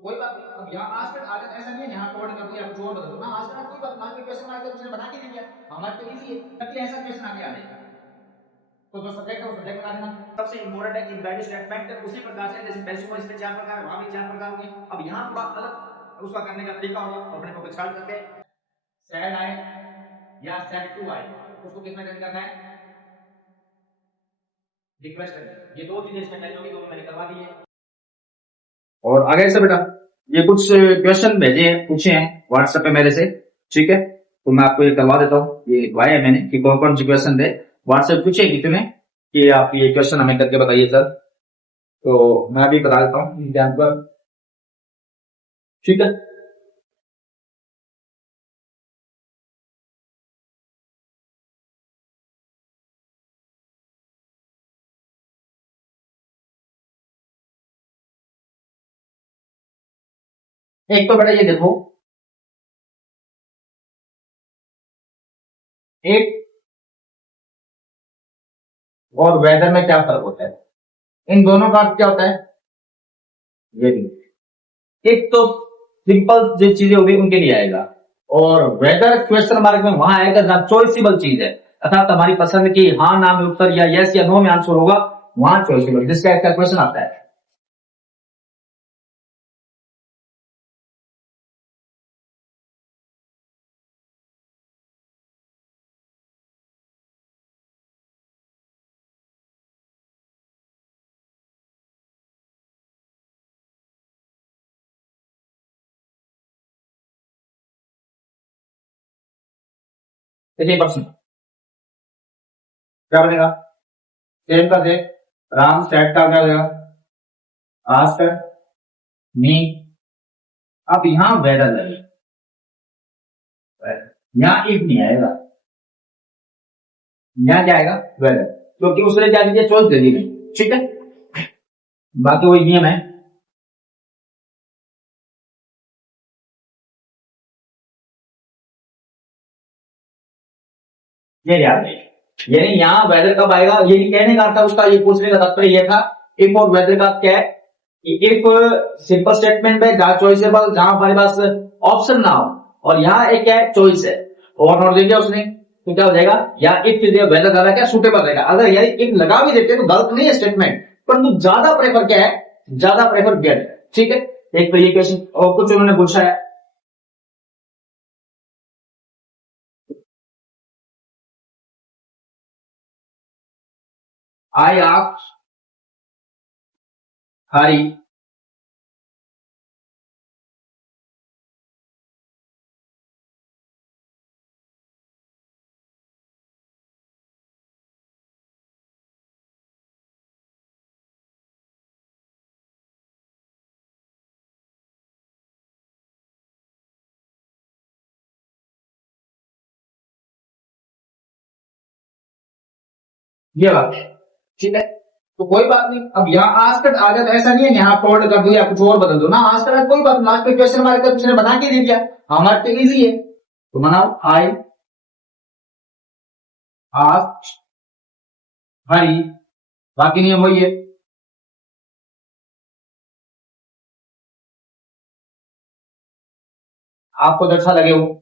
कोई बात नहीं, अब यहाँ आज पे आज ऐसा नहीं है यहाँ फॉरवर्ड कर दिया कुछ और बदल दो ना, आज का कोई बात मान के क्वेश्चन मार्क उसने बना के दे दिया, हमारे तो इजी है, ताकि ऐसा क्वेश्चन आगे आ जाए तो जो सब्जेक्ट है वो सब्जेक्ट बना देना। सबसे इंपॉर्टेंट है इनवैलिड स्टेटमेंट, उसी प्रकार से जैसे पैसों इसमें 4 प्रकार है, वहां भी 4 प्रकार होंगे। अब यहाँ थोड़ा अलग उसका करने का तरीका होगा, अपने को कुछ ख्याल करके सेड आए या सेड टू आए, उसको किसमें करना करना है, रिक्वेस्ट करनी, ये दो चीजें इसमें करनी होगी, दोनों मैंने करवा दी है। और आगे से बेटा ये कुछ क्वेश्चन भेजे हैं, पूछे हैं व्हाट्सएप पे मेरे से, ठीक है, तो मैं आपको ये करवा देता हूँ, ये लिखवाया है मैंने कि कौन कौन से क्वेश्चन थे, व्हाट्सएप पूछे किसी ने कि आप ये क्वेश्चन हमें करके बताइए सर, तो मैं अभी बता देता हूँ ध्यान पर, ठीक है। एक तो बेटा ये देखो, एक और वेदर में क्या फर्क होता है, इन दोनों का क्या होता है, ये भी एक तो सिंपल जो चीजें होगी उनके लिए आएगा, और वेदर क्वेश्चन मार्क में वहां आएगा जहां चॉइसेबल चीज है, अर्थात हमारी पसंद की हाँ नाम में उत्तर या यस या नो में आंसर होगा, वहां चॉइसेबल जिसका इसका क्वेश्चन आता है। देखिए प्रश्न क्या बनेगा, सेम का से राम सेट का क्या बनेगा, आस्क मी, अब यहां वेदर लगेगा, यहाँ इफ नहीं आएगा, यहाँ क्या आएगा वेदर, क्योंकि उसने क्या दी चॉइस दे दी, ठीक है, बाकी वही नियम है। ये याद है, यानी यहाँ वेदर कब आएगा, ये नहीं कहने का था उसका, ये पूछने का तात्पर्य ये था इफ और वेदर का क्या है कि इफ सिंपल स्टेटमेंट में जहां चॉइसेबल, जहां हमारे पास ऑप्शन ना हो, और यहाँ एक क्या है चॉइस है, और दे दिया उसने, तो क्या हो जाएगा, या इफ वेदर ज्यादा क्या सुटेबल रहेगा, अगर यानी इफ लगा भी देते तो गलत नहीं है स्टेटमेंट, परंतु ज्यादा प्रेफर क्या है, ज्यादा प्रेफर गेट, ठीक है। एक तो ये क्वेश्चन, और कुछ उन्होंने पूछा है, आई आप हरी, ये बात है, ठीक है, तो कोई बात नहीं, अब यहाँ आज तक आ जाए तो ऐसा नहीं है यहाँ फोल्ड कर दो या कुछ और बदल दो ना, आज तक कोई बात, लास्ट पे क्वेश्चन मार्क कर उसने बना के दे दिया, हमारे तो इजी है, तो बनाओ आई आज हरी, बाकी नियम वही है, आपको तो अच्छा लगे वो।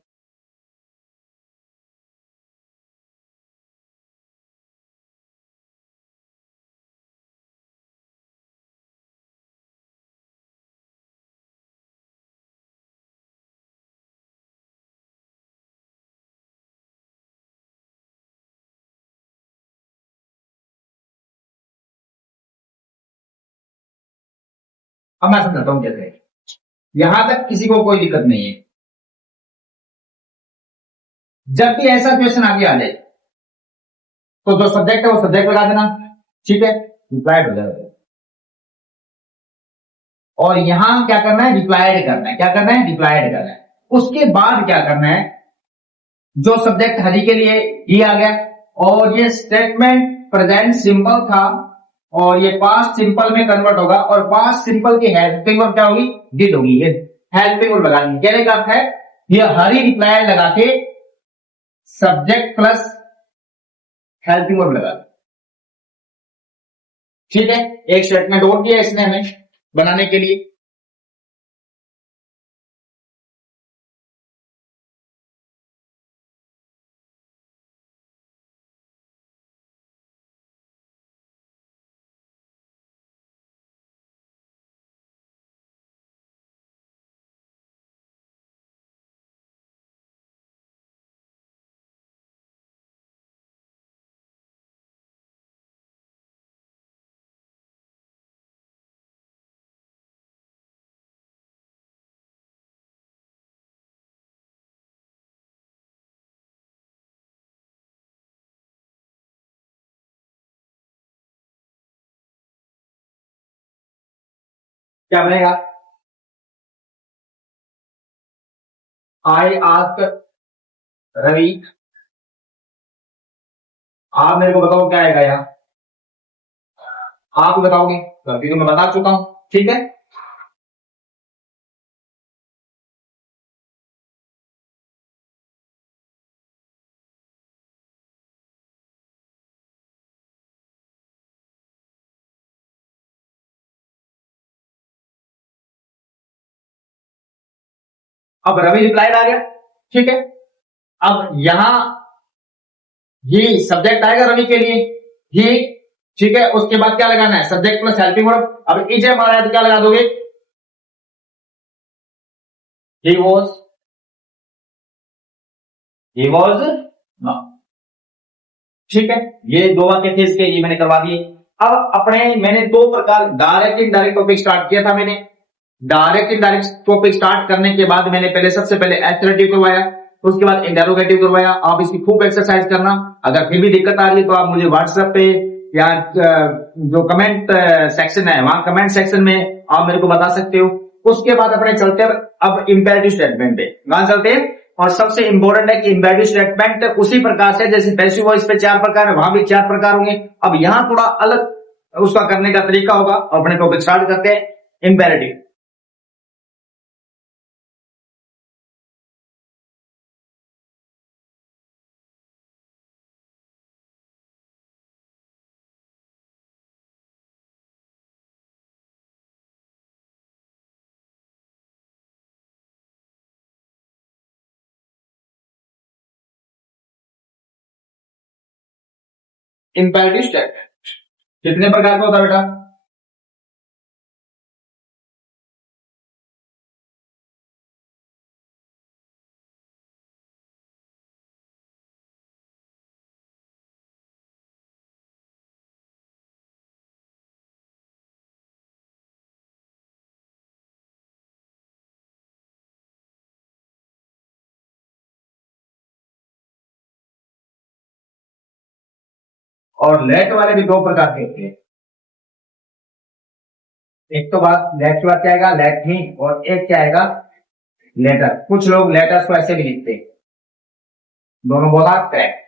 अब मैं समझाता हूँ कैसे, यहां तक किसी को कोई दिक्कत नहीं है, जब भी ऐसा क्वेश्चन आगे आ जाए तो जो सब्जेक्ट है वो सब्जेक्ट लगा देना, ठीक है, रिप्लाइड हो जाएगा, और यहां क्या करना है, रिप्लाइड करना है, क्या करना है, रिप्लाइड करना है, उसके बाद क्या करना है, जो सब्जेक्ट हरी के लिए ये आ गया, और ये स्टेटमेंट प्रेजेंट सिंपल था, और ये पास्ट सिंपल में कन्वर्ट होगा, और पास्ट सिंपल की हेल्पिंग वर्ब क्या होगी, डिड होगी, ये हेल्पिंग वर्ब लगानी, कहने का अर्थ है ये हरी रिप्लाई लगा के सब्जेक्ट प्लस हेल्पिंग वर्ब लगा, ठीक है। एक स्टेटमेंट और दिया इसने हमें बनाने के लिए, क्या बनेगा? आई आस्क रवि, आप मेरे को बताओ क्या आएगा यहाँ, आप ही बताओगे क्योंकि मैं बता चुका हूं, ठीक है। अब रवि रिप्लाइड आ गया, ठीक है। अब यहां ही सब्जेक्ट आएगा रवि के लिए, ही, ठीक है। उसके बाद क्या लगाना है, सब्जेक्ट प्लस हेल्पिंग वर्ब। अब इज हमारा है तो क्या लगा दोगे, he was, he was not, ठीक है। ये दो वाक्य थे इसके, ये मैंने करवा दिए। अब अपने मैंने दो प्रकार डायरेक्ट इनडायरेक्ट टॉपिक स्टार्ट किया था मैंने। डायरेक्ट इनडायरेक्ट टॉपिक स्टार्ट करने के बाद मैंने पहले सबसे पहले एसरेटिव करवाया, उसके बाद इंटेरोगेटिव करवाया। आप इसकी खूब एक्सरसाइज करना। अगर फिर भी दिक्कत आ रही है तो आप मुझे व्हाट्सएप पे या जो कमेंट सेक्शन है वहां कमेंट सेक्शन में आप मेरे को बता सकते हो। उसके बाद अपने चलते हैं अब इंपेरेटिव स्टेटमेंट पे, वहां चलते हैं। और सबसे इंपॉर्टेंट है कि इंपेरेटिव स्टेटमेंट उसी प्रकार से जैसे पैसिव वॉइस पे 4 प्रकार है, वहां भी 4 प्रकार होंगे। अब यहां थोड़ा अलग उसका करने का तरीका होगा। अपने टॉपिक स्टार्ट करते हैं इंपेरेटिव। इंपेरेटिव स्टेटमेंट कितने प्रकार का होता है बेटा? और लेट वाले भी दो प्रकार के होते हैं। एक तो बात लेट की बात क्या आएगा, लेट ही, और एक क्या आएगा, लेटर। कुछ लोग लेटर्स को ऐसे भी लिखते हैं, दोनों बोला करेक्ट,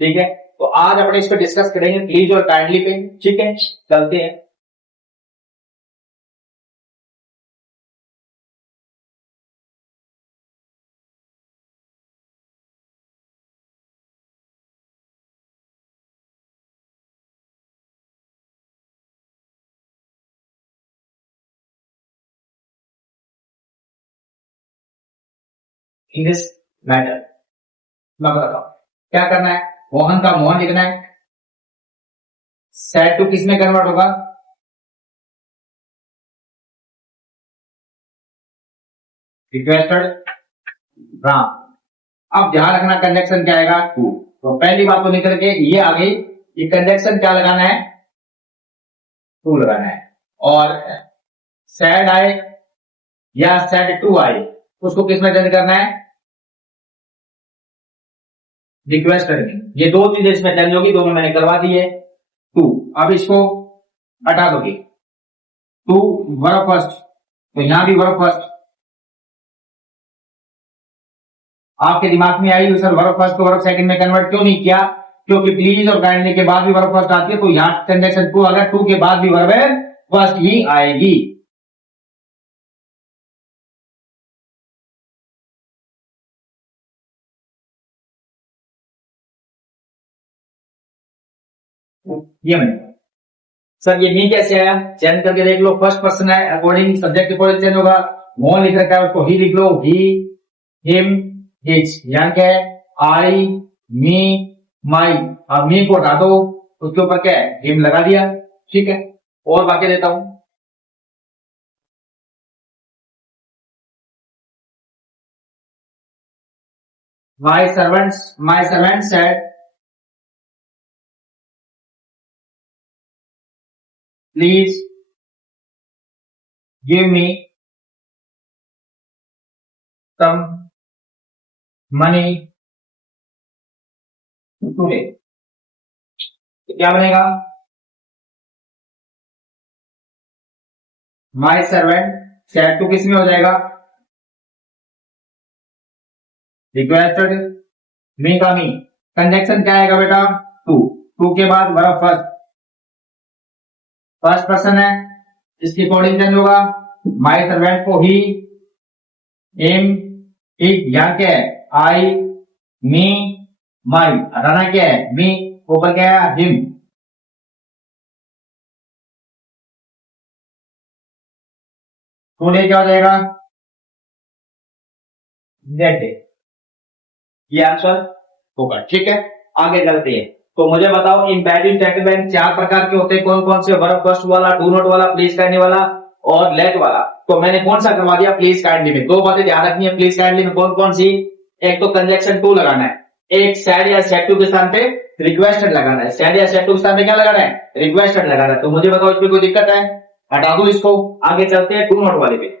ठीक है। तो आज अपने इस पर डिस्कस करेंगे प्लीज और काइंडली पे, ठीक है। चलते हैं। इन दिस मैटर मैं बताता हूं क्या करना है। मोहन का मोहन लिखना है। सेड टू किस में कन्वर्ट होगा, रिक्वेस्टेड राम। अब ध्यान रखना कंजक्शन क्या आएगा, टू। तो पहली बात तो निकल के ये आ गई, ये कंजक्शन क्या लगाना है, टू लगाना है। और सैड आए या सैड टू आए, उसको किस में चेंज करना है, रिक्वेस्ट करनी। ये दो चीजें इसमें चेंज होगी, दोनों मैंने करवा दी है। टू, अब इसको हटा दोगे, टू वर्ब फर्स्ट, तो यहां भी वर्ब फर्स्ट। आपके दिमाग में आई सर वर्ब फर्स्ट को वर्ब सेकंड में कन्वर्ट क्यों नहीं किया, क्योंकि प्लीज और काइंडली के बाद भी वर्ब फर्स्ट आती है, तो यहां कंजक्शन टू अगर टू के बाद भी वर्ब है फर्स्ट ही आएगी। ये मैंने सर ये नहीं कैसे आया, चेंज करके देख लो। फर्स्ट पर्सन है, अकॉर्डिंग सब्जेक्ट अकॉर्डिंग चेंज होगा। मोहन लिख रखा है उसको ही लिख लो, ही, हिम, हिज। यहाँ क्या है, आई, मी, माई। अब मी को हटा दो, उसके ऊपर क्या है, हिम लगा दिया, ठीक है। और बाकी देता हूं। My servant said please give me some money today. क्या बनेगा, माई सर्वेंट सेट टू किस में हो जाएगा, रिक्वेस्टेड मी का मी, कंजक्शन क्या आएगा बेटा, टू, टू के बाद वर्ब फर्स्ट, फर्स्ट पर्सन है, इसकी कोडिंग चेंज होगा, माई सर्वेंट को ही, हिम, इट, यहाँ क्या है, आई, मी, माई, हटाना क्या है, मी, ऊपर क्या है, हिम, टुडे क्या हो जाएगा, दैट डे, ये आंसर होगा। ठीक है, आगे चलते हैं। तो मुझे बताओ इंपैरेटिव स्टेटमेंट चार प्रकार के होते हैं, कौन कौन से, वर्ब फर्स्ट वाला, डू नॉट वाला, प्लीज काइंडली वाला और लेट वाला। तो मैंने कौन सा करवा दिया, प्लीज काइंडली में। दो बातें ध्यान रखनी है प्लीज काइंडली में, कौन कौन सी, एक तो कंजक्शन टू लगाना है, एक सैड या सेड टू के स्थान पे रिक्वेस्टेड लगाना है, सैड या सेड टू के स्थान पे क्या लगाना है, रिक्वेस्टेड लगाना है। तो मुझे बताओ इसमें कोई दिक्कत है, हटा दो इसको, आगे चलते हैं डू नॉट वाले पे।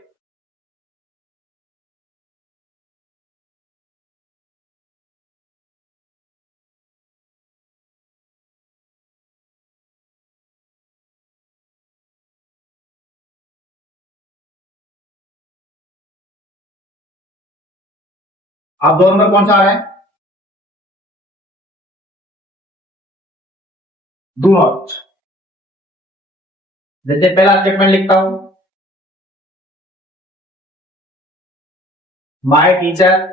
अब दो नंबर कौन सा आ रहा है, डू नॉट। जैसे पहला स्टेटमेंट लिखता हूं, my teacher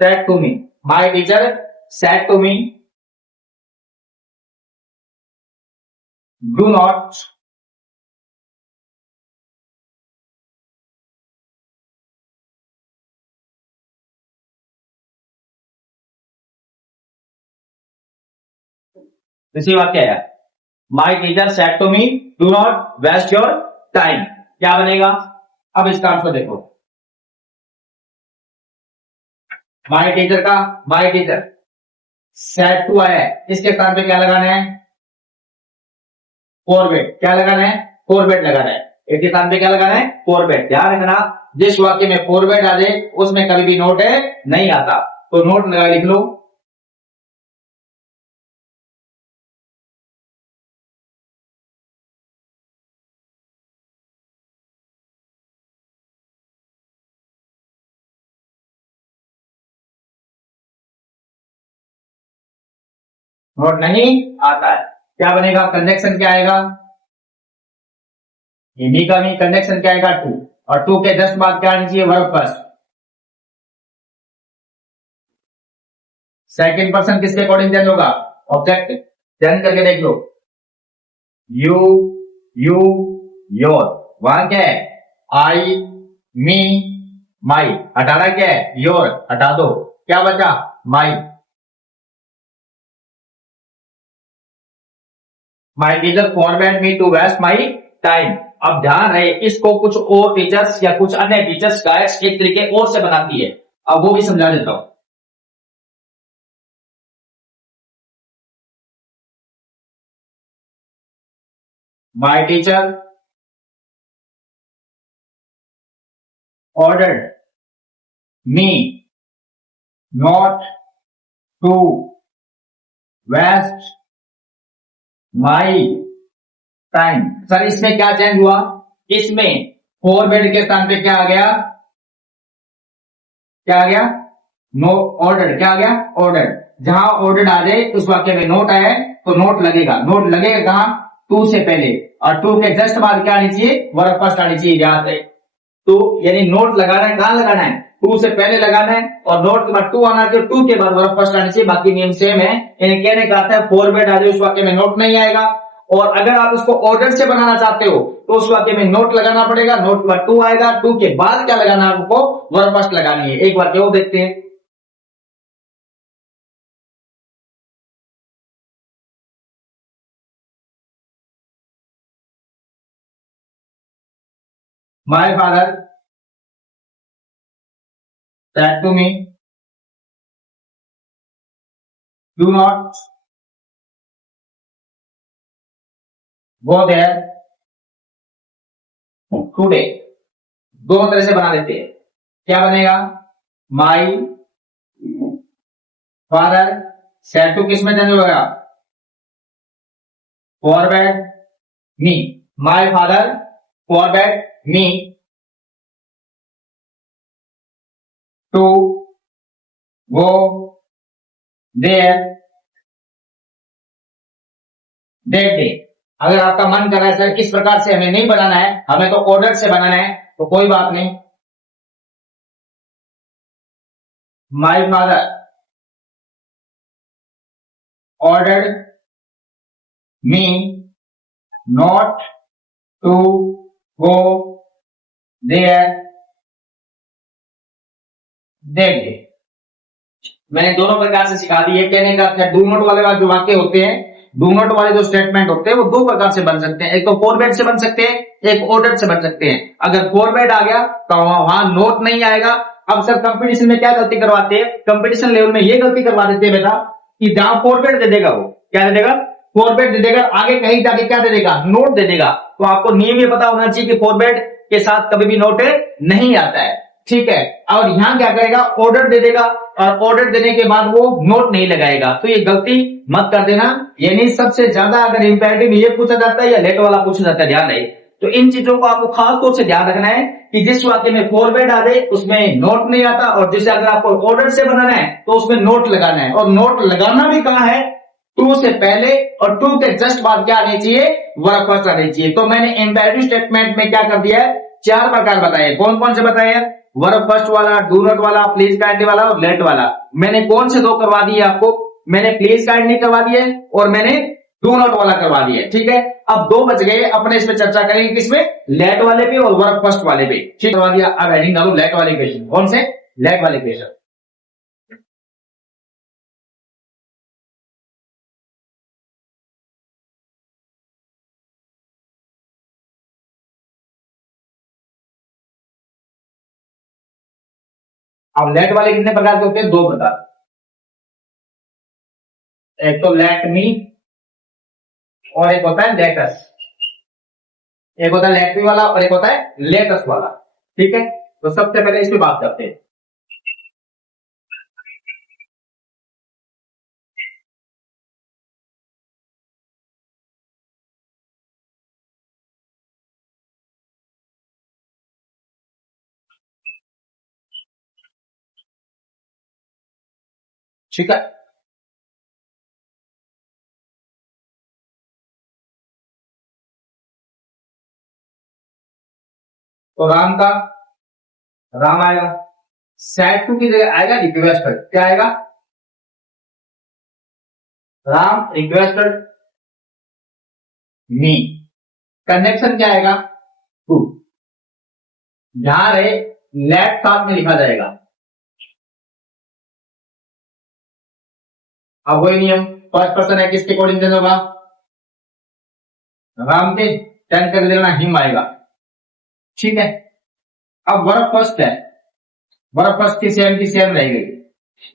said to me, my teacher said to me do not receive क्या है, my teacher said to me do not waste your time, क्या बनेगा। अब इसका आंसर देखो, माय टीचर का, माय टीचर सेड टू आया है, इसके स्थान पे क्या लगाना है, फॉरवर्ड, क्या लगाना है, फॉरवर्ड लगाना है, इसके स्थान पे क्या लगाना है, फॉरवर्ड। ध्यान रखना जिस वाक्य में फॉरवर्ड आ जाए उसमें कभी भी नोट है नहीं आता, तो नोट लगा लिख लो। नोट नहीं आता है, क्या बनेगा, कंजक्शन क्या आएगा, मी का मी, कंजक्शन क्या आएगा, टू, और टू के जस्ट बाद क्या आनी चाहिए, वर्ब फर्स्ट। सेकंड पर्सन किसके अकॉर्डिंग चेंज होगा, ऑब्जेक्ट, चेंज करके देख लो, यू, यू, योर, वहां क्या है, आई, मी, माई, हटाना क्या है, योर, हटा दो, क्या बचा, my, my teacher forward me to waste my time. अब ध्यान रहे इसको कुछ और टीचर्स या कुछ अन्य टीचर्स गाइड्स एक तरीके और से बनाती है, अब वो भी समझा देता हूं। My teacher ordered me not to waste my time। Sir इसमें क्या चेंज हुआ, इसमें फॉरवर्ड के स्थान पे क्या आ गया, क्या आ गया, नो ऑर्डर, क्या आ गया, ऑर्डर। जहां ऑर्डर आ जाए उस वाक्य में नोट आए तो नोट लगेगा, नोट लगेगा कहां, टू से पहले, और टू के जस्ट बाद क्या आनी चाहिए, वर्ब फर्स्ट आनी चाहिए, याद रहे। तो यानी नोट लगाना है, कहां लगाना है, टू से पहले लगाना है, और नोट के बाद टू आना चाहिए, टू के बाद वर्ब फर्स्ट आनी चाहिए, बाकी नियम सेम है। यानी कहने का अर्थ है फॉरवर्ड आ जाए उस वाक्य में नोट नहीं आएगा, और अगर आप इसको ऑर्डर से बनाना चाहते हो तो उस वाक्य में नोट लगाना पड़ेगा, नोट के बाद टू आएगा, टू के बाद क्या लगाना है आपको, वर्ब फर्स्ट लगानी है। एक बार क्यों देखते हैं, my father said to me do not go there today. दोनों तरह से बना लेते हैं, क्या बनेगा, माई फादर सेड टू किस में चेंज होगा, forward me, my father forbade me to go there that day. अगर आपका मन कर रहा है सर इस प्रकार से हमें नहीं बनाना है, हमें तो ऑर्डर से बनाना है, तो कोई बात नहीं। My father ordered me not to go there that day. मैंने दोनों प्रकार से सिखा दी है। कहने का अर्थ है डू नॉट वाले जो वाक्य होते हैं, डू नॉट वाले जो स्टेटमेंट होते हैं वो दो प्रकार से बन सकते हैं, एक तो फॉरवर्ड से बन सकते हैं, एक ऑर्डर से बन सकते हैं। अगर फॉरवर्ड आ गया तो वहां नोट नहीं आएगा। अब सर कंपटीशन में क्या गलती करवाते हैं, कंपटीशन लेवल में ये गलती करवा देते हैं बेटा कि जहां फॉरवर्ड दे देगा, वो क्या दे देगा, फॉरवर्ड दे देगा, आगे कहीं जाके क्या दे देगा, नोट दे देगा। तो आपको नियम ये पता होना चाहिए कि फॉरवर्ड के साथ कभी भी नोट नहीं आता है, ठीक है। और यहां क्या करेगा, ऑर्डर दे देगा, और ऑर्डर देने के बाद वो नोट नहीं लगाएगा। तो ये गलती मत कर देना। यानी सबसे ज्यादा अगर इंपेरेटिव ये पूछा जाता है या लेट वाला पूछा जाता है, ध्यान रहे। तो इन चीजों को आपको खास तौर से ध्यान रखना है कि जिस वाक्य में फॉरवर्ड आ जाए उसमें नोट नहीं आता, और जिसे अगर आपको ऑर्डर से बनाना है तो उसमें नोट लगाना है। और नोट लगाना भी कहां है, टू से पहले, और टू के जस्ट बाद क्या आनी चाहिए, वर्ब फर्स्ट आनी चाहिए। तो मैंने इंपेरेटिव स्टेटमेंट में क्या कर दिया है, चार प्रकार बताए। कौन कौन से बताए हैं, वर्ब फर्स्ट वाला, डू नॉट वाला, प्लीज काइंडली वाला और लेट वाला। मैंने कौन से दो करवा दिए आपको, मैंने प्लीज काइंडली करवा दिए और मैंने डू नॉट वाला करवा दिया, ठीक है। अब दो बच गए, अपने इस पे चर्चा करेंगे किसमें, लेट वाले पे और वर्ब फर्स्ट वाले पे, ठीक करवा दिया। अब हेडिंग डालो लेट वाले क्वेश्चन। कौन से, लेट वाले क्वेश्चन। अब लेट वाले कितने प्रकार के होते हैं, दो प्रकार। एक तो लेट मी और एक होता है लेट अस। एक होता है लेट मी वाला और एक होता है लेट अस वाला, ठीक है। तो सबसे पहले इस पे बात करते हैं। ठीक है, तो राम का, राम आएगा। सेट टू की जगह आएगा रिक्वेस्टेड, क्या आएगा, राम रिक्वेस्टेड मी। कनेक्शन क्या आएगा, टू। जहां रहे लेट साथ में लिखा जाएगा। अब वही नियम, फर्स्ट पर्सन है किसके अकॉर्डिंग देना होगा, राम के, टेन कर देना हिम आएगा, ठीक है। अब वर्ब फर्स्ट है, वर्ब फर्स्ट की सेम रहेगी।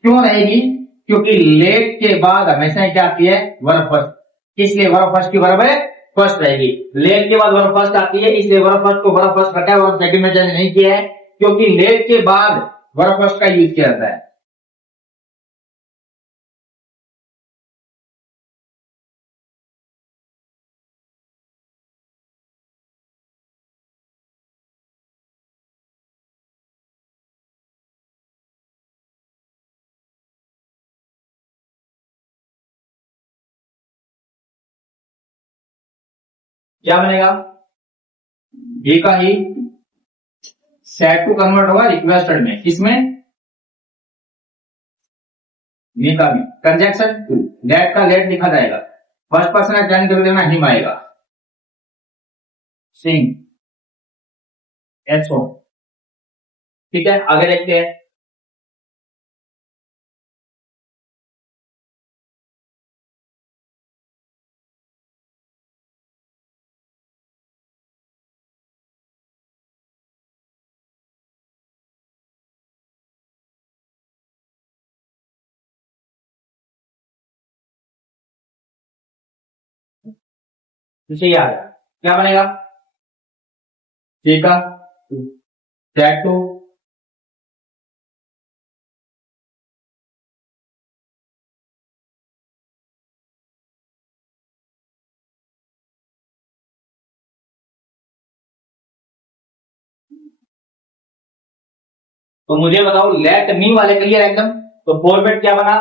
क्यों रहेगी, क्योंकि लेट के बाद हमेशा क्या आती है, वर्ब फर्स्ट। इसलिए वर्ब फर्स्ट की वर्ब है फर्स्ट रहेगी। लेट के बाद वर्ब फर्स्ट आती है, इसलिए वर्ब फर्स्ट को वर्ब फर्स्ट रखा है, वर्ब सेकंड में चेंज नहीं किया है, क्योंकि लेट के बाद वर्ब फर्स्ट का यूज किया जाता है। क्या बनेगा, ये का ही सेट टू कन्वर्ट होगा रिक्वेस्टेड में, किसमें, ये का भी कंजक्शन लेट का लेट लिखा जाएगा, फर्स्ट पर्सन है टेन कर देना हिम आएगा, सिंग एच ओ, ठीक है। आगे देखते हैं। इसे याद है, क्या बनेगा, ठीक है, सेट टू तो मुझे बताओ लेट मी वाले क्लियर एकदम। तो फॉर्मेट क्या बना,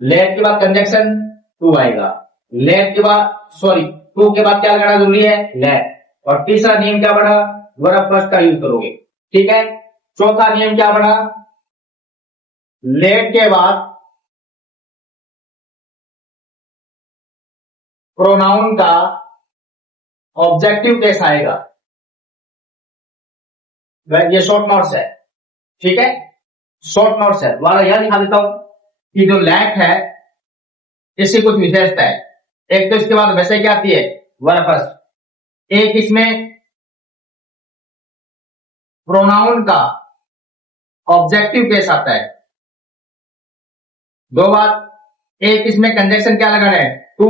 लेट के बाद कंजक्शन टू आएगा, लेट के बाद सॉरी टू के बाद क्या लगाना जरूरी है, लेट। और तीसरा नियम क्या बना, वर्ब फर्स्ट का यूज करोगे, ठीक है। चौथा नियम क्या बना, लेट के बाद प्रोनाउन का ऑब्जेक्टिव केस आएगा। ये शॉर्ट नोट्स है, ठीक है, शॉर्ट नोट्स है। वाला यह दिखा देता हूं कि जो लेट है इसकी कुछ विशेषता है। एक तो इसके बाद वैसे क्या आती है, वर्ब फर्स्ट। एक इसमें प्रोनाउन का ऑब्जेक्टिव केस आता है। दो बात, एक इसमें कंजक्शन क्या लगाना है, टू।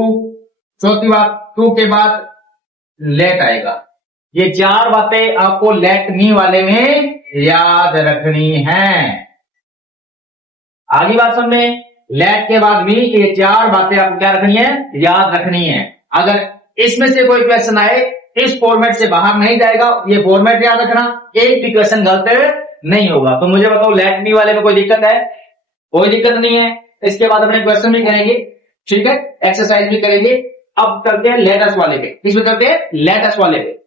चौथी बात, टू के बाद लेट आएगा। ये चार बातें आपको लेट मी वाले में याद रखनी है। आगे बात समझे, लेट के बाद भी ये चार बातें आपको क्या रखनी है, याद रखनी है। अगर इसमें से कोई क्वेश्चन आए इस फॉर्मेट से बाहर नहीं जाएगा, ये फॉर्मेट याद रखना, एक भी क्वेश्चन गलत नहीं होगा। तो मुझे बताओ लेट मी वाले में कोई दिक्कत है, कोई दिक्कत नहीं है। इसके बाद अपने क्वेश्चन भी करेंगे, ठीक है, एक्सरसाइज भी करेंगे। अब चलते हैं लेटस वाले पे, किसमें चलते हैं, लेटस वाले पे।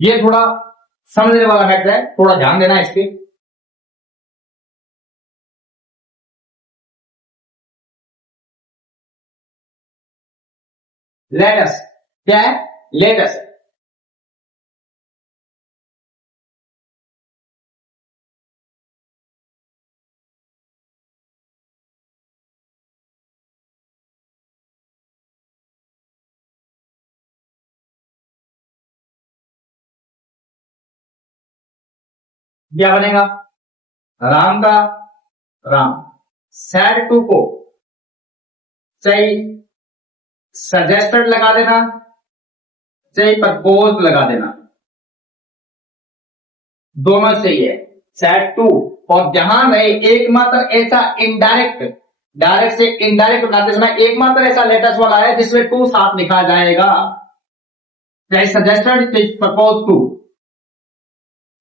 ये थोड़ा समझने वाला मैटर है, थोड़ा ध्यान देना इस पे। लेटस क्या है, लेटस क्या बनेगा, राम का राम, सैड टू को सही सजेस्टेड लगा देना, सही प्रपोज लगा देना, दोनों सही है, सैड टू। और जहां रहे एकमात्र ऐसा इनडायरेक्ट, डायरेक्ट से इनडायरेक्ट बनाते समय एकमात्र ऐसा लेटेस्ट वाला है जिसमें टू साथ लिखा जाएगा, चाहे सजेस्टेड चाहे प्रपोज टू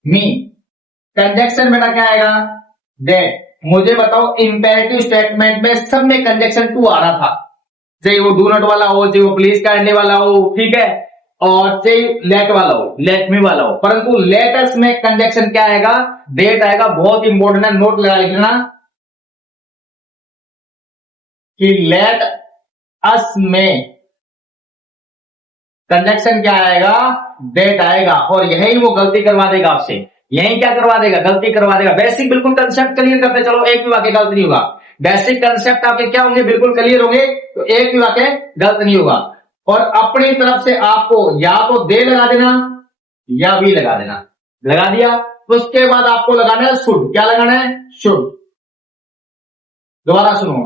मी। कंजक्शन बेटा क्या आएगा, दैट। मुझे बताओ इंपेरेटिव स्टेटमेंट में सब में कंजक्शन टू आ रहा था, चाहे वो डू नॉट वाला हो, चाहे वो प्लीज करने वाला हो, ठीक है, और चाहे लेट वाला हो, लेट मी वाला हो, परंतु लेटर्स में कंजक्शन क्या आएगा, डेट आएगा। बहुत इंपॉर्टेंट है, नोट लगा लिखना कि लेट अस में कंजक्शन क्या आएगा, डेट आएगा। और यही वो गलती करवा देगा आपसे, यही क्या करवा देगा, गलती करवा देगा। बेसिक बिल्कुल कंसेप्ट क्लियर करते चलो, एक भी वाक्य गलत नहीं होगा। बेसिक कंसेप्ट आपके क्या होंगे, बिल्कुल क्लियर होंगे, तो एक भी वाक्य गलत नहीं होगा। और अपनी तरफ से आपको या तो दे लगा देना या भी लगा देना, लगा दिया। उसके बाद आपको लगाना है शुड, क्या लगाना है, शुड। दोबारा सुनो,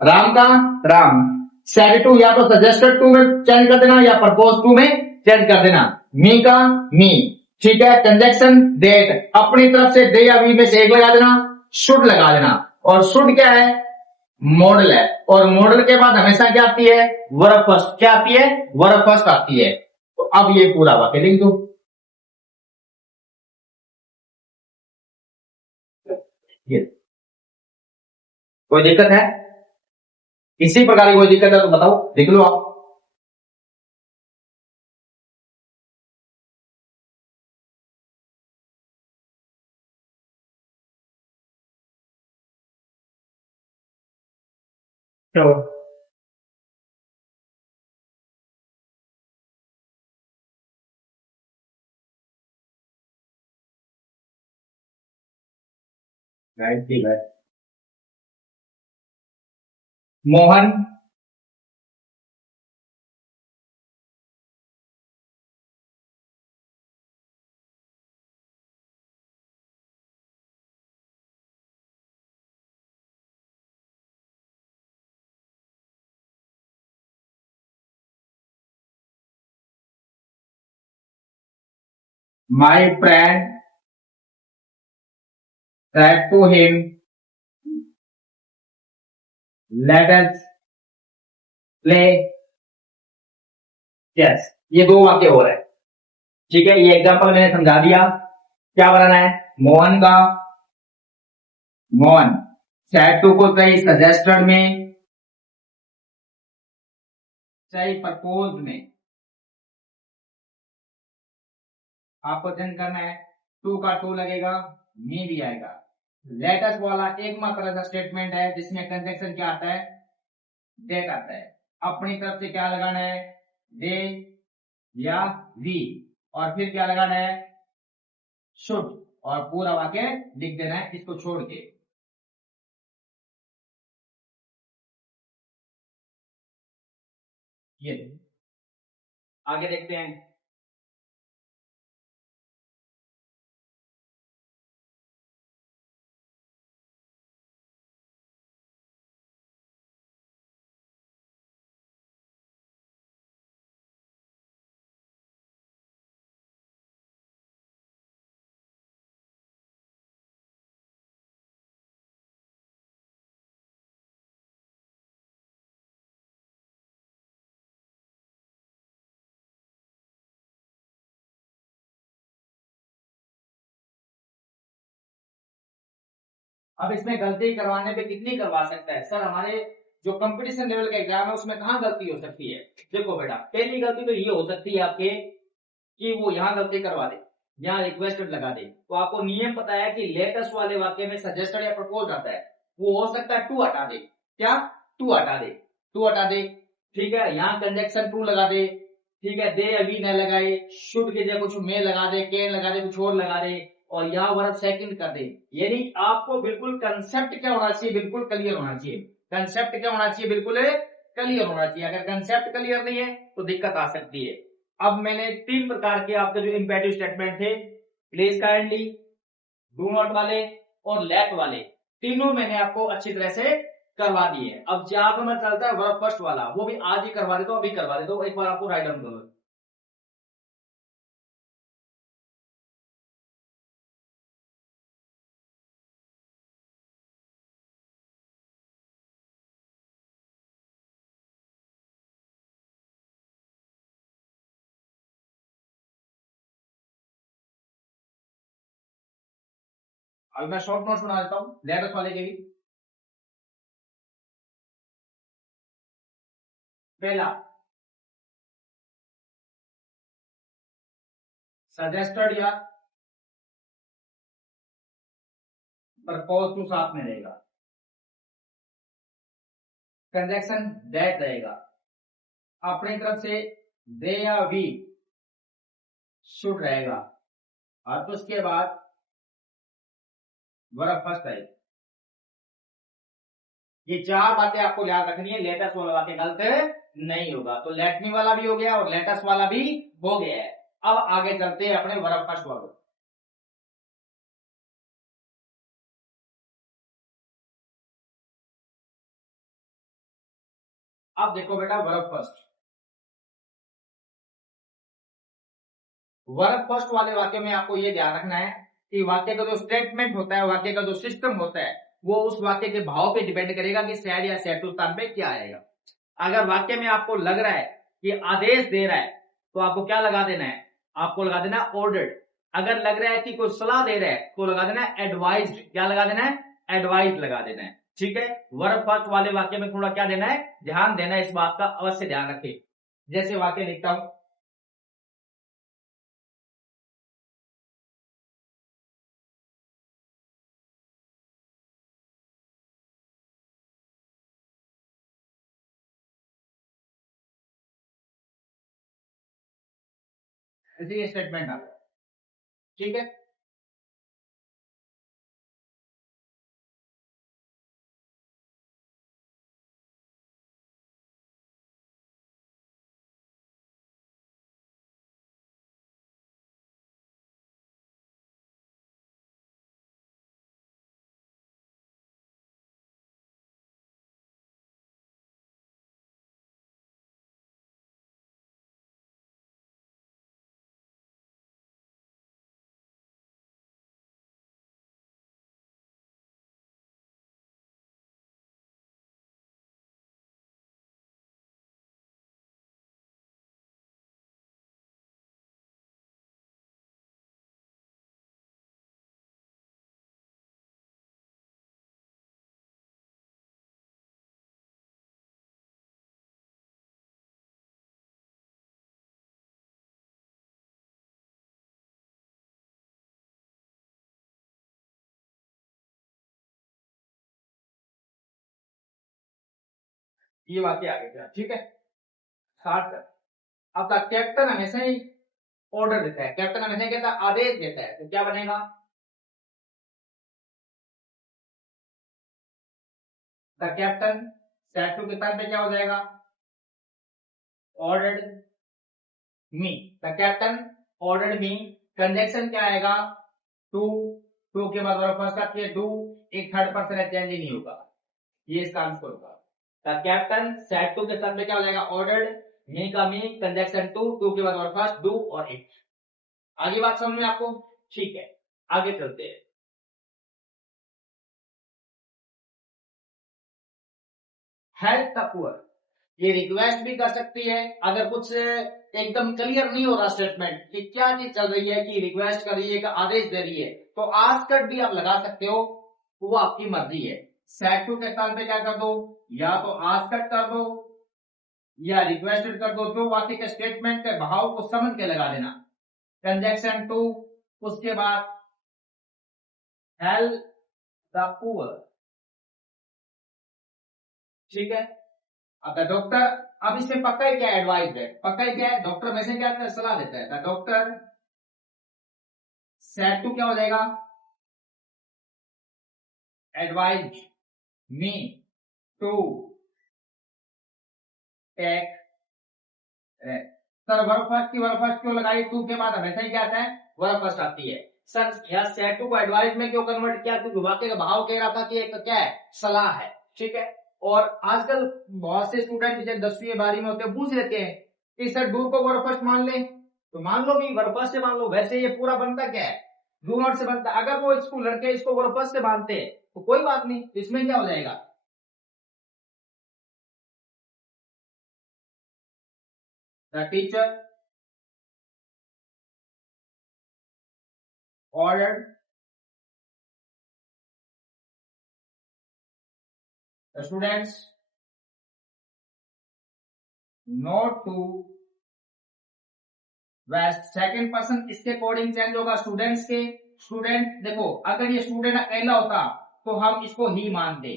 राम का राम, सैड टू या तो सजेस्टेड टू में चेंज कर देना या प्रपोज टू में चेंज कर देना, मी का मी, ठीक है। कंजक्शन डेट, अपनी तरफ से दे या वी में से एक लगा देना, शुड लगा देना। और शुड क्या है, मॉडल है, और मॉडल के बाद हमेशा क्या आती है, वर्ब फर्स्ट। क्या आती है, वर्ब फर्स्ट आती है। तो अब ये पूरा वाक्य लिख दो, ये कोई दिक्कत है, इसी प्रकार की कोई दिक्कत है तो बताओ, लिख लो आप। चलो ठीक है। Mohan my friend said to him, let us play chess। ये दो वाक्य हो रहे हैं, ठीक है। ये एग्जांपल मैंने समझा दिया। क्या बनाना है? मोहन का, मोहन said to को सही सजेस्टेड में, सही प्रपोज में आपको चेंज करना है। टू का टू लगेगा, मी भी आएगा। लेटस वाला एक मात्र ऐसा स्टेटमेंट है जिसमें कंजंक्शन क्या आता है? दैट आता है। अपनी तरफ से क्या लगाना है? दे या वी, और फिर क्या लगाना है? शुड, और पूरा वाक्य लिख देना है इसको छोड़ के। ये आगे देखते हैं। अब इसमें गलती करवाने पे कितनी करवा सकता है सर? हमारे जो कंपटीशन लेवल का एग्जाम है उसमें कहाँ गलती हो सकती है? देखो बेटा, पहली गलती तो ये हो सकती है आपके कि वो यहाँ गलती करवा दे, यहाँ रिक्वेस्टेड लगा दे। तो आपको नियम पता है कि लेटेस्ट वाले वाक्य में सजेस्टेड या प्रपोज आता है, वो हो सकता है टू हटा दे। क्या? टू हटा दे, टू हटा दे, ठीक है। यहाँ कंजक्शन टू लगा दे, ठीक है। दे अभी न लगाए, शुड की जगह कुछ में लगा दे, कैन लगा दे, कुछ और लगा दे, और यहाँ वर्ब सेकंड कर दे। यानी आपको बिल्कुल कंसेप्ट क्या होना चाहिए? बिल्कुल क्लियर होना चाहिए। कंसेप्ट क्या होना चाहिए? बिल्कुल क्लियर होना चाहिए। अगर कंसेप्ट क्लियर नहीं है तो दिक्कत आ सकती है। अब मैंने तीन प्रकार के आपके जो इंपेरेटिव स्टेटमेंट थे, प्लीज काइंडली, डू नॉट वाले और लेट वाले, तीनों मैंने आपको अच्छी तरह से करवा दिए। अब जहां पर मैं चलता है वर्ब फर्स्ट वाला, वो भी आज ही करवा देता हूं, अभी करवा देता हूं। एक बार आपको राइट डाउन करो। अब मैं शॉर्ट नोट सुना देता हूं लेटर्स वाले के भी। पहला, सजेस्टेड या प्रपोज टू साथ में रहेगा, कंजक्शन दैट रहेगा, अपनी तरफ से दे या वी शुड रहेगा, और तो उसके बाद वर्ब फर्स्ट आएगा। ये चार बातें आपको याद रखनी है, लेटेस्ट वाला वाक्य गलत नहीं होगा। तो लेट मी वाला भी हो गया और लेटेस्ट वाला भी हो गया है। अब आगे चलते हैं अपने वर्ब फर्स्ट वाले। अब देखो बेटा, वर्ब फर्स्ट, वर्ब फर्स्ट वाले वाक्य में आपको ये ध्यान रखना है कि वाक्य का जो स्टेटमेंट होता है, वाक्य का जो सिस्टम होता है, वो उस वाक्य के भाव पे डिपेंड करेगा कि सैड या सैड टू स्थान पे क्या आएगा। अगर वाक्य में आपको लग रहा है कि आदेश दे रहा है तो आपको क्या लगा देना है? आपको लगा देना है ऑर्डर्ड। अगर लग रहा है कि कोई सलाह दे रहा है तो लगा देना है एडवाइज्ड। क्या लगा देना है? एडवाइज लगा देना है, ठीक है। वर्ब फर्स्ट वाले वाक्य में थोड़ा क्या देना है? ध्यान देना है, इस बात का अवश्य ध्यान रखें। जैसे वाक्य लिखता हूं, ऐसे ये स्टेटमेंट आ गया, ठीक है। ये वाक्य आगे गया, ठीक है। स्टार्ट कर। अब द कैप्टन हमेशा ही ऑर्डर देता है, कैप्टन हमेशा कहता है आदेश देता है, तो क्या बनेगा? द कैप्टन सेड टू के साथ में क्या हो जाएगा? Ordered me. The captain ordered me. Conjunction क्या आएगा? टू। टू के बाद फर्स्ट आती डू, एक थर्ड पर्सन है, चेंज ही नहीं होगा, ये इसका आंसर होगा। द कैप्टन सेड टू के साथ में क्या हो जाएगा? ऑर्डर्ड। मी का मी, कंजक्शन टू के बाद फर्स्ट डू और एक। आगे बात समझ में आपको? ठीक है, आगे चलते हैं। हेल्प द पुअर, ये रिक्वेस्ट भी कर सकती है अगर कुछ एकदम क्लियर नहीं हो रहा स्टेटमेंट कि क्या चीज चल रही है, कि रिक्वेस्ट कर रही है कि आदेश दे रही है, तो आस्क भी आप लगा सकते हो, वो आपकी मर्जी है। सेड टू के स्थान पे क्या कर दो? या तो आस्क कर दो या रिक्वेस्टेड कर दो, जो वाक्य के स्टेटमेंट के भाव को समझ के लगा देना। कंजक्शन टू, उसके बाद हेल्प द पुअर, ठीक है। अब द डॉक्टर, अब इसमें पक्का ही क्या एडवाइस है? पक्का ही क्या है? डॉक्टर में से क्या सलाह देता है? द डॉक्टर सेड टू क्या हो जाएगा? Advise me to take rest. Sir verb first की वर्ब फर्स्ट क्यों लगाई? टू के बाद हमेशा ही क्या आता है? वर्ब फर्स्ट आती है। सर यहाँ सेड टू को एडवाइज में क्यों कन्वर्ट किया? क्योंकि वाक्य का भाव कह रहा था कि एक क्या है? सलाह है, ठीक है। और आजकल बहुत से स्टूडेंट जैसे 10वीं 12वीं में होते हैं, पूछ लेते हैं कि सर डू को वर्ब फर्स्ट मान ले, तो मान लो भी वर्ब फर्स्ट से मान लो। वैसे ये पूरा बनता क्या है? डू नॉट से बनता। अगर वो इसको लड़के इसको वर्ब फर्स्ट से मानते हैं तो कोई बात नहीं, इसमें क्या हो जाएगा? The teacher ordered the students not to waste. Second person इसके अकॉर्डिंग चेंज होगा स्टूडेंट्स के। स्टूडेंट देखो, अगर ये स्टूडेंट अकेला होता तो हम इसको ही मानते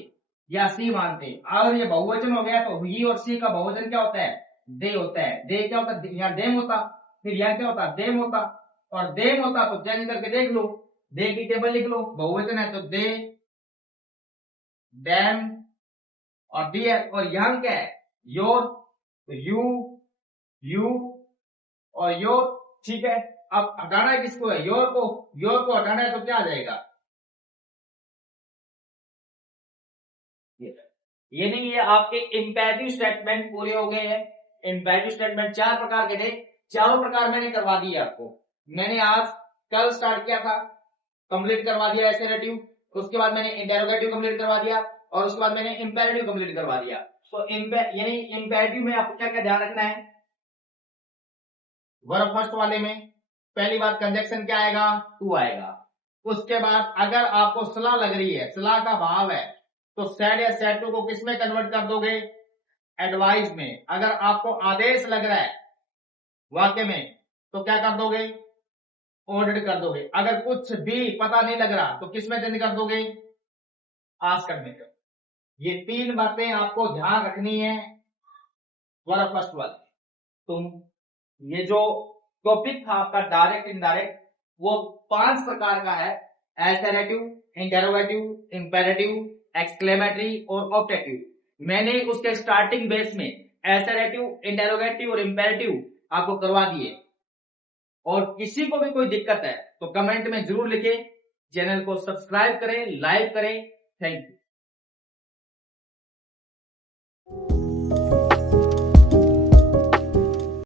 या सी मानते। अगर ये बहुवचन हो गया तो ही और सी का बहुवचन क्या होता है? दे होता है। दे क्या होता है? यहाँ देम होता, फिर यहाँ क्या होता? देम होता। और देम होता तो चेंज करके देख लो, दे की टेबल लिख लो, बहुवचन है तो दे, डैम और डियर। और यहाँ क्या है? योर, तो यू और योर, ठीक है। अब हटाना है किसको? है योर को। योर को हटाना है तो क्या आ जाएगा? ये नहीं, ये आपके इंपैरेटिव स्टेटमेंट पूरे हो गए हैं। इंपैरेटिव स्टेटमेंट 4 प्रकार के थे, चारों प्रकार मैंने करवा दिए आपको। मैंने आज कल स्टार्ट किया था, कंप्लीट करवा दिया एसेरेटिव, उसके बाद मैंने इंटेरोगेटिव कंप्लीट करवा दिया और उसके बाद मैंने इंपैरेटिव कंप्लीट करवा दिया। तो यानी इंपैरेटिव में आपको क्या क्या ध्यान रखना है? वर्ब फर्स्ट वाले में पहली बात कंजक्शन क्या आएगा? टू आएगा। उसके बाद अगर आपको सलाह लग रही है, सलाह का भाव है, तो सेड या सेड टू को किस में कन्वर्ट कर दोगे? एडवाइस में। अगर आपको आदेश लग रहा है वाक्य में तो क्या कर दोगे? ऑर्डर कर दोगे। अगर कुछ भी पता नहीं लग रहा तो किस में चेंज कर दोगे? आस्क करने का। ये 3 बातें आपको ध्यान रखनी है वर्ब फर्स्ट वाली। तुम ये जो टॉपिक था आपका डायरेक्ट इनडायरेक्ट, वो 5 प्रकार का है। एसेरेटिव, इंटेरोगेटिव, इंपेरेटिव, एक्सक्लेमेटरी और ऑब्जेक्टिव। मैंने उसके स्टार्टिंग बेस में एसेरेटिव, इंटेरोगेटिव और इंपेरेटिव आपको करवा दिए। और किसी को भी कोई दिक्कत है तो कमेंट में जरूर लिखें। चैनल को सब्सक्राइब करें, लाइक करें। Thank you.